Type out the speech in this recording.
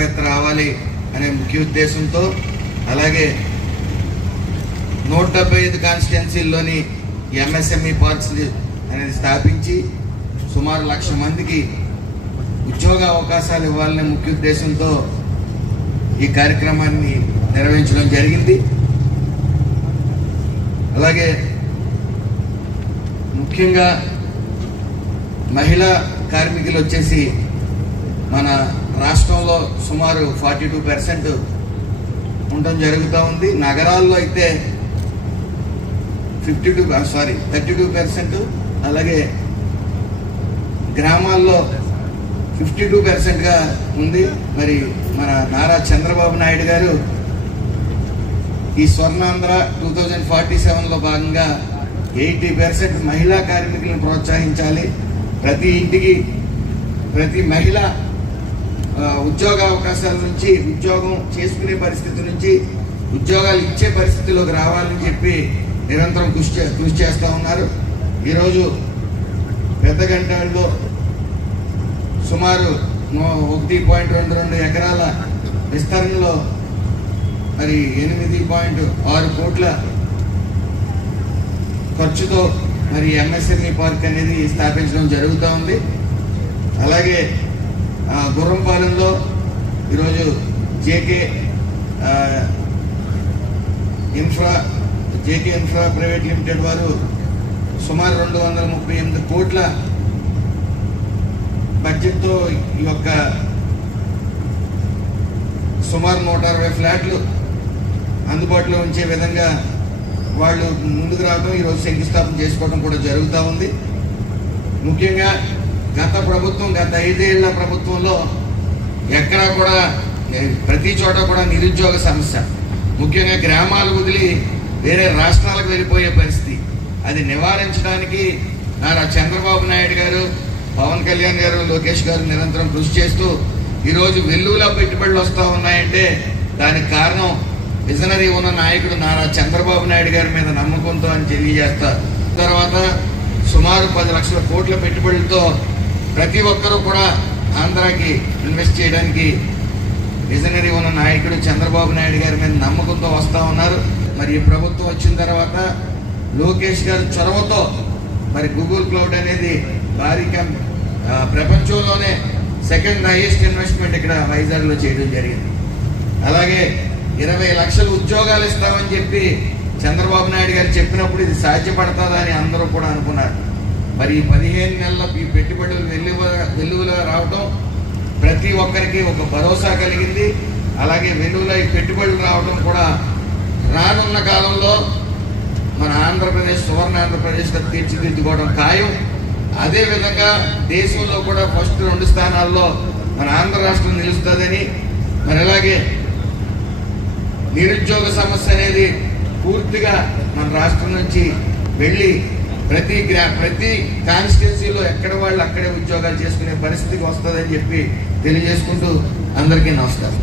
పారిశ్రామికవేత్త రావాలి అనే ముఖ్య ఉద్దేశంతో, అలాగే 175 కాన్స్టిట్యున్సీల్లోని ఎంఎస్ఎంఈ పార్క్స్ అనేది స్థాపించి సుమారు 1,00,000 మందికి ఉద్యోగ అవకాశాలు ఇవ్వాలనే ముఖ్య ఉద్దేశంతో ఈ కార్యక్రమాన్ని నిర్వహించడం జరిగింది. అలాగే ముఖ్యంగా మహిళా కార్మికులు వచ్చేసి మన రాష్ట్రంలో సుమారు 42% ఉండడం జరుగుతూ ఉంది. నగరాల్లో అయితే 32%, అలాగే గ్రామాల్లో 52%గా ఉంది. మరి మన నారా చంద్రబాబు నాయుడు గారు ఈ స్వర్ణాంధ్ర 2047లో భాగంగా 80% మహిళా కార్మికులను ప్రోత్సహించాలి, ప్రతి ఇంటికి ప్రతి మహిళ ఉద్యోగ అవకాశాల నుంచి, ఉద్యోగం చేసుకునే పరిస్థితి నుంచి ఉద్యోగాలు ఇచ్చే పరిస్థితిలోకి రావాలని చెప్పి నిరంతరం కృషి చేస్తూ ఉన్నారు. ఈరోజు పెద్దగంటాడులో సుమారు 1.22 ఎకరాల విస్తరణలో మరి 8.6 కోట్ల ఖర్చుతో మరి ఎంఎస్ఎంఈ పార్క్ అనేది స్థాపించడం జరుగుతూ ఉంది. అలాగే గుర్రంపాలెంలో ఈరోజు జేకే ఇన్ఫ్రా ప్రైవేట్ లిమిటెడ్ వారు సుమారు 238 కోట్ల బడ్జెట్తో ఈ యొక్క సుమారు 160 ఫ్లాట్లు అందుబాటులో ఉంచే విధంగా వాళ్ళు ముందుకు రావడం, ఈరోజు శంకుస్థాపన చేసుకోవడం కూడా జరుగుతూ ఉంది. ముఖ్యంగా గత 5 ఏళ్ల ప్రభుత్వంలో ఎక్కడా కూడా ప్రతి చోట కూడా నిరుద్యోగ సమస్య, ముఖ్యంగా గ్రామాలు వదిలి వేరే రాష్ట్రాలకు వెళ్ళిపోయే పరిస్థితి, అది నివారించడానికి నారా చంద్రబాబు నాయుడు గారు, పవన్ కళ్యాణ్ గారు, లోకేష్ గారు నిరంతరం కృషి చేస్తూ ఈరోజు వెల్లువలో పెట్టుబడులు వస్తూ ఉన్నాయంటే దానికి కారణం విజనరీ ఉన్న నాయకుడు నారా చంద్రబాబు నాయుడు గారి మీద నమ్మకంతో అని తెలియజేస్తారు. తర్వాత సుమారు 10 లక్షల కోట్ల పెట్టుబడులతో ప్రతి ఒక్కరూ కూడా ఆంధ్రాకి ఇన్వెస్ట్ చేయడానికి విజనరీ ఉన్న నాయకుడు చంద్రబాబు నాయుడు గారి మీద నమ్మకంతో వస్తూ ఉన్నారు. మరి ఈ ప్రభుత్వం వచ్చిన తర్వాత లోకేష్ గారి చొరవతో మరి గూగుల్ క్లౌడ్ అనేది భారీగా ప్రపంచంలోనే సెకండ్ హైయెస్ట్ ఇన్వెస్ట్మెంట్ ఇక్కడ వైజాగ్లో చేయడం జరిగింది. అలాగే 20 లక్షల ఉద్యోగాలు ఇస్తామని చెప్పి చంద్రబాబు నాయుడు గారు చెప్పినప్పుడు ఇది సాధ్యపడుతుందా అని అందరూ కూడా అనుకున్నారు. మరి ఈ 15 నెలల ఈ పెట్టుబడులు వెల్లువలో రావడం ప్రతి ఒక్కరికి ఒక భరోసా కలిగింది. అలాగే వెల్లువలో ఈ పెట్టుబడులు రావడం కూడా రానున్న కాలంలో మన ఆంధ్రప్రదేశ్ సువర్ణ ఆంధ్రప్రదేశ్గా తీర్చిదిద్దుకోవడం ఖాయం. అదేవిధంగా దేశంలో కూడా ఫస్ట్ 2 స్థానాల్లో మన ఆంధ్ర రాష్ట్రం నిలుస్తుందని, మరి అలాగే నిరుద్యోగ సమస్య అనేది పూర్తిగా మన రాష్ట్రం నుంచి వెళ్ళి ప్రతి కాన్స్టిట్యున్సీలో ఎక్కడ వాళ్ళు అక్కడే ఉద్యోగాలు చేసుకునే పరిస్థితికి వస్తుందని చెప్పి తెలియజేసుకుంటూ అందరికీ నమస్కారం.